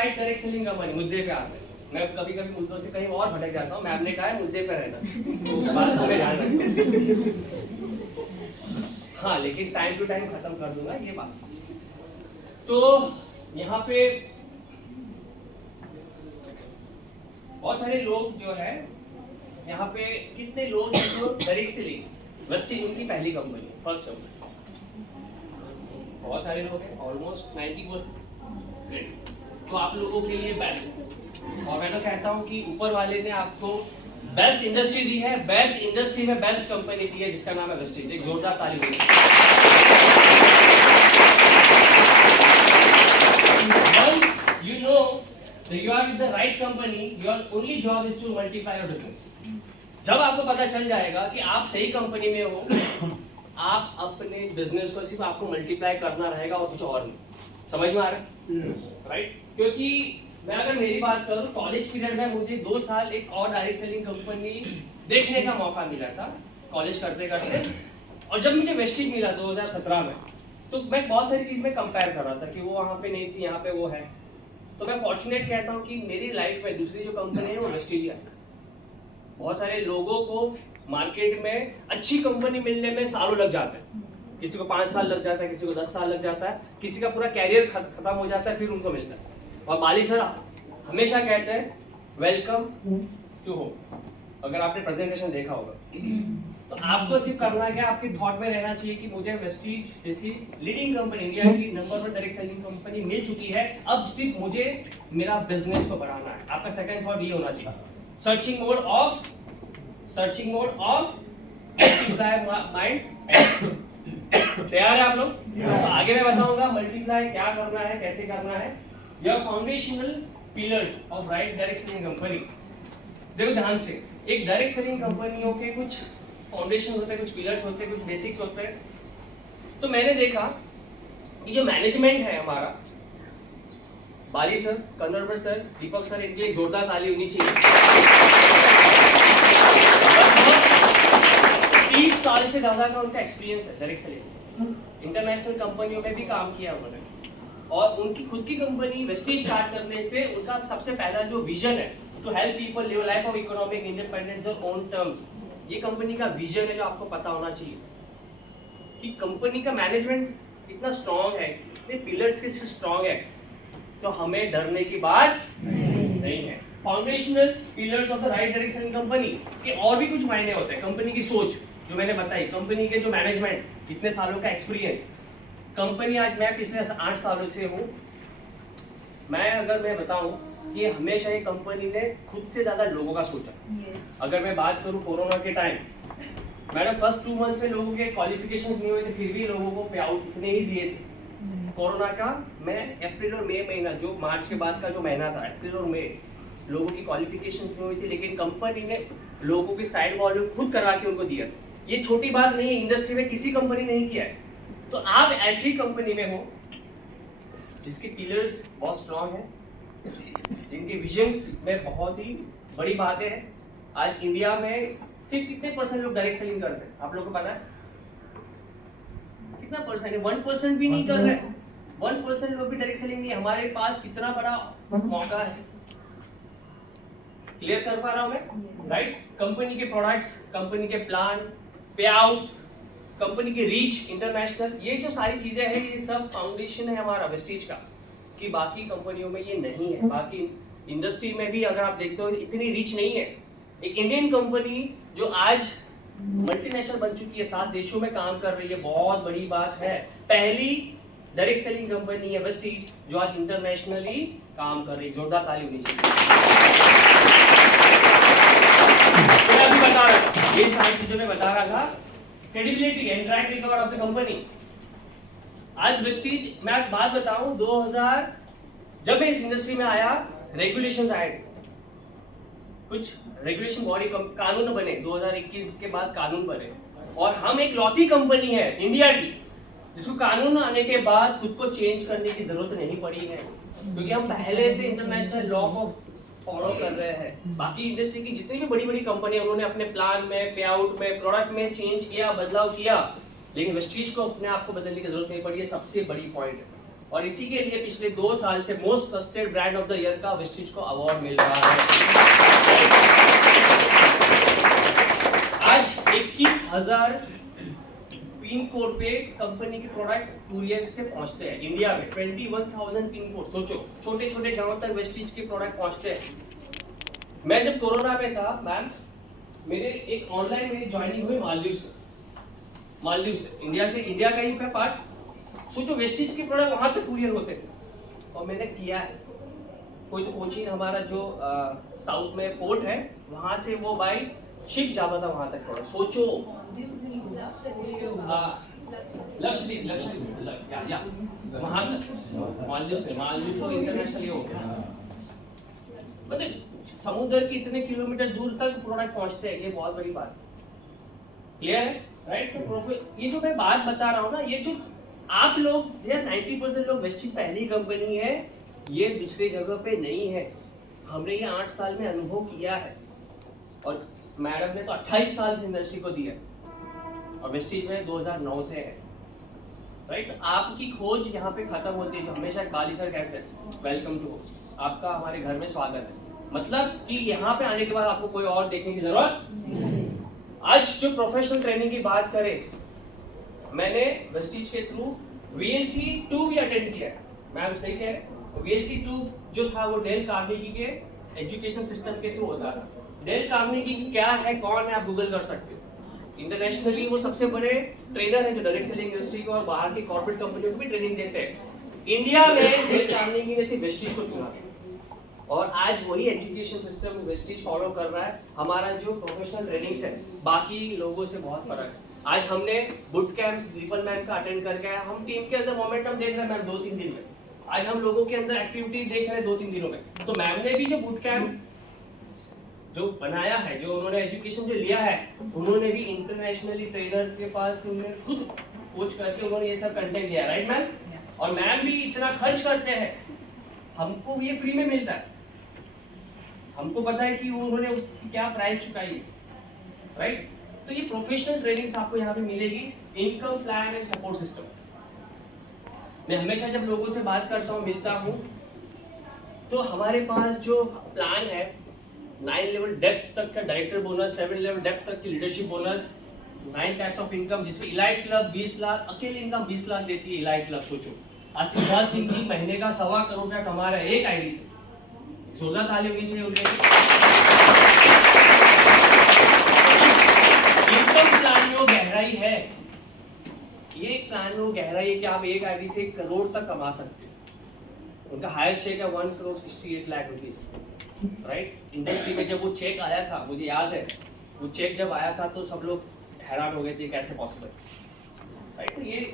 Right direct selling company, मुद्दे पे आते हैं। मैं कभी कभी मुद्दों से कहीं और भटक जाता हूँ। मैम ने कहा है मुद्दे पे रहना, तो उस बात को मैं ध्यान रखूँ। हाँ, लेकिन टाइम टू टाइम खत्म कर दूंगा ये बात। तो यहाँ पे बहुत सारे लोग जो है, यहाँ पे कितने लोग हैं जो डायरेक्ट सेलिंग वेस्टिज उनकी पहली कंपनी, फर्स्ट कंपनी, बहुत सारे लोग हैं, ऑलमोस्ट 90%। तो आप लोगों के लिए बेस्ट, और मैं तो कहता हूँ कि ऊपर वाले ने आपको बेस्ट इंडस्ट्री दी है, बेस्ट इंडस्ट्री में बेस्ट कंपनी दी है जिसका नाम है वेस्टिज। एक जोरदार ताली होगी। Once you know that you are with the right company, your only job is to multiply your business. जब आपको पता चल जाएगा कि आप सही कंपनी में हो, आप अपने बिजनेस को सिर्फ आपको मल्टीप्लाई करना रहेगा और कुछ और नहीं। समझ में आ रहा है? राइट? क्योंकि मैं अगर मेरी बात करूं, कॉलेज पीरियड में मुझे 2 साल एक और डायरेक्ट सेलिंग कंपनी देखने का मौका मिला था कॉलेज करते करते, और जब मुझे वेस्टिज मिला 2017 में, तो मैं बहुत सारी चीज में कंपेयर कर रहा था कि वो वहाँ पे नहीं थी, यहाँ पे वो है। तो मैं फॉर्चुनेट कहता हूँ कि मेरी लाइफ में दूसरी जो कंपनी है वो वेस्टिज है। बहुत सारे लोगों को मार्केट में अच्छी कंपनी मिलने में सालों लग जाते हैं, किसी को 5 साल लग जाता है, किसी को 10 साल लग जाता है, किसी का पूरा कैरियर खत्म हो जाता है, फिर उनको मिलता है। और बाली सर हमेशा कहते हैं वेलकम टू होम। अगर आपने प्रेजेंटेशन देखा होगा, तो आपको सिर्फ करना है, आपके थॉट में रहना चाहिए कि मुझे वेस्टिज जैसी लीडिंग कंपनी, इंडिया की नंबर 1 डायरेक्ट सेलिंग कंपनी मिल चुकी है, अब सिर्फ मुझे मेरा बिजनेस को बढ़ाना है। आपका सेकंड थॉट ये होना चाहिए, searching mode of multiply mind. तैयार है आप लोग? तो आगे मैं बताऊंगा मल्टीप्लाई क्या करना है, कैसे करना है। Your foundational pillars of right direct selling company. देखो ध्यान से, एक डायरेक्ट सेलिंग कंपनियों के कुछ फाउंडेशन होते हैं, कुछ पिलर्स होते हैं, कुछ बेसिक्स होते हैं। तो मैंने देखा कि जो मैनेजमेंट है हमारा, बाली सर, कन्वर्बर सर, दीपक सर, इनके लिए जोरदार ताली होनी चाहिए। 30 साल से ज्यादा का उनका एक्सपीरियंस है डायरेक्ट सेलिंग। इंटरनेशनल कंपनियों में भी काम किया उन्होंने, और उनकी खुद की कंपनी वेस्टिज स्टार्ट करने से उनका सबसे पहला जो विजन है, to help people live life of economic independence on own terms, ये कंपनी का विजन है जो आपको पता होना चाहिए कि कंपनी का मैनेजमेंट इतना स्ट्रांग है, इतने पिलर्स के स्ट्रांग है, तो हमें डरने की बात नहीं है। Foundational pillars of the right direct selling company के और भी कुछ मायने होते हैं। कंपनी की सोच जो मैंने बताई, कंपनी के जो मैनेजमेंट, इतने सालों का एक्सपीरियंस। कंपनी आज मैं पिछले 8 सालों से हूँ, मैं बताऊं कि हमेशा ये कंपनी ने खुद से ज्यादा लोगों का सोचा। अगर मैं बात करूं कोरोना के टाइम, मैंने फर्स्ट 2 मंथ्स में लोगों के क्वालिफिकेशंस नहीं हुए थे, फिर भी लोगों को पे आउट इतने ही दिए थे। कोरोना का मैं अप्रैल और मई महीना, जो मार्च के बाद का जो महीना था, अप्रैल और मई, लोगों की क्वालिफिकेशंस नहीं हुई थी, लेकिन कंपनी ने लोगों की साइड वॉल्यूम खुद करवा के उनको दिया। ये छोटी बात नहीं है, इंडस्ट्री में किसी कंपनी ने नहीं किया है। तो आप ऐसी कंपनी में हो जिसके पिलर्स बहुत स्ट्रांग है, जिनके विजन्स में बहुत ही बड़ी बातें हैं। आज इंडिया में सिर्फ कितने % लोग डायरेक्ट सेलिंग करते हैं, आप लोगों को पता है? कितना परसेंट है? 1% भी नहीं कर रहे। 1% लोग भी डायरेक्ट सेलिंग नहीं। हमारे पास कितना बड़ा मौका है। क्लियर कर पा रहा हूं मैं? राइट? कंपनी के प्रोडक्ट्स, कंपनी के प्लान, पे आउट, कंपनी की रीच इंटरनेशनल, ये जो सारी चीजें हैं, ये सब फाउंडेशन है हमारा वेस्टिज का, कि बाकी कंपनियों में ये नहीं है। बाकी इंडस्ट्री में भी अगर आप देखते हो इतनी रीच नहीं है। एक इंडियन कंपनी जो आज मल्टीनेशनल बन चुकी है, 7 देशों में काम कर रही है, बहुत बड़ी बात है। पहली डायरेक्ट सेलिंग कंपनी है वेस्टिज जो आज इंटरनेशनली काम कर रही है। जोरदार ताली होनी चाहिए। मैं अभी बता रहा था, ये सारी चीजें मैं बता रहा था, credibility and track record of the company. आज वेस्टिज, मैं आज बात बताऊं, 2000 जब मैं इस इंडस्ट्री में आया, रेगुलेशंस आए, कुछ रेगुलेशन बॉडी कानून बने, 2021 के बाद कानून बने, और हम एक लौती कंपनी है इंडिया की जिसको कानून आने के बाद खुद को चेंज करने की जरूरत नहीं पड़ी है, क्योंकि हम पहले से इंटरनेशनल लॉ को फॉलो कर रहे हैं। बाकी इंडस्ट्री की जितनी भी बड़ी बड़ी कंपनियां, उन्होंने अपने प्लान में, पे आउट में, प्रोडक्ट में चेंज किया, बदलाव किया, लेकिन वेस्टिज को अपने आप को बदलने की जरूरत नहीं पड़ी है। सबसे बड़ी पॉइंट है। और इसी के लिए पिछले 2 साल से most trusted brand of the year का वेस्टिज को अवार्ड मिल रहा है। आज 21,000 पिन कोड पे कंपनी के प्रोडक्ट कुरियर से पहुंचते हैं इंडिया में। 21,000 पिन कोड, सोचो छोटे छोटे जगहों तक वेस्टिज के प्रोडक्ट पहुंचते हैं। मैं जब कोरोना में था मैम, मेरे एक ऑनलाइन मेरी ज्वाइनिंग हुई मालदीव से इंडिया का ही पार्ट। सोचो वेस्टिज के प्रोडक्ट वहां तक कुरियर होते थे और मैंने किया है। कोई तो कोचीन हमारा जो साउथ में पोर्ट है वहां से वो बाई शिप जाता था वहां तक प्रोडक्ट। सोचो लक्षद्वीप वहां तक मालदीव तो इंटरनेशनल हो गया। मतलब समुद्र के इतने किलोमीटर दूर तक प्रोडक्ट पहुंचते हैं, ये बहुत बड़ी बात। क्लियर है राइट? तो ये जो मैं बात बता रहा हूँ ना, ये जो आप लोग 90% लोग वेस्टिज पहली कंपनी है, ये दूसरे जगह पे नहीं है। हमने ये 8 साल में अनुभव किया है और मैडम ने तो 28 साल से इंडस्ट्री को दिया और वेस्टिज में 2009 से है राइट? आपकी खोज यहाँ पे खत्म होती है। जो हमेशा बाली सर कहते हैं वेलकम टू, आपका हमारे घर में स्वागत है। मतलब कि यहाँ पे आने के बाद आपको कोई और देखने की जरूरत नहीं। आज जो प्रोफेशनल ट्रेनिंग की बात करें, मैंने वेस्टिज के थ्रू VLC 2 भी अटेंड किया है। मैम सही कह रहे हैं। VLC 2 जो था वो डेल कार्नेगी के एजुकेशन सिस्टम के थ्रू होता था। डेल कार्नेगी क्या है, कौन है, आप गूगल कर सकते हो। इंटरनेशनली वो सबसे बड़े ट्रेनर है जो डायरेक्ट सेलिंग इंडस्ट्री को और बाहर की कॉर्पोरेट कंपनियों को भी ट्रेनिंग देते हैं। इंडिया में डेल कार्नेगी ने सिर्फ वेस्टिज को चुना और आज वही एजुकेशन सिस्टम वेस्टिज फॉलो कर रहा है। हमारा जो प्रोफेशनल ट्रेनिंग्स है बाकी लोगों से बहुत फर्क है। आज हमने बूट कैंप दीपल मैम का अटेंड करके आया। हम टीम के अंदर मोमेंटम देख रहे हैं मैम 2-3 दिन में। आज हम लोगों के अंदर एक्टिविटी देख रहे हैं 2-3 दिनों में। तो मैम ने भी जो बूट कैंप जो बनाया है, जो उन्होंने एजुकेशन जो लिया है, उन्होंने भी इंटरनेशनली ट्रेनर के पास उन्होंने खुद कोच करके उन्होंने ये सब कंटेंट लिया राइट मैम? और मैम भी इतना खर्च करते हैं, हमको ये फ्री में मिलता है। हमको पता है कि वो उन्होंने उसकी क्या प्राइस चुकाई है राइट? तो ये प्रोफेशनल ट्रेनिंग्स आपको यहाँ पे मिलेगी। Income plan and support system. मैं हमेशा जब लोगों से बात करता हूँ, मिलता हूँ, तो हमारे पास जो प्लान है 9 लेवल डेप्थ तक का डायरेक्टर बोनस, 7 लेवल डेप्थ तक की leadership bonus, 9 types of income, जिसमें इलाइट क्लब 20 लाख, अकेले इनकम 20 लाख देती है इलाइट क्लब। सोचो सिद्धार्थ सिंह जी महीने का 1.25 करोड़ रुपया कमा रहे हैं एक आईडी से। सोजा ताली होनी चाहिए उनके। इनकम प्लान में वो गहराई है, ये प्लान में वो गहराई है कि आप एक आईडी से 1 करोड़ तक कमा सकते हो। उनका हाईएस्ट चेक है 1 crore 68 lakh rupees right? Industry में जब वो चेक आया था, मुझे याद है वो चेक जब आया था तो सब लोग हैरान हो गए थे कैसे पॉसिबल राइट? तो ये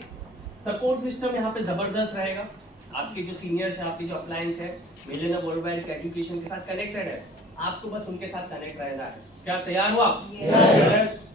सपोर्ट सिस्टम यहाँ पे जबरदस्त रहेगा। आपके जो सीनियर्स हैं, आपकी जो अपलायंस है, मिलेनियम वर्ल्डवाइड के एजुकेशन के साथ कनेक्टेड है, आपको बस उनके साथ कनेक्ट रहना है। क्या तैयार हो आप? Yes.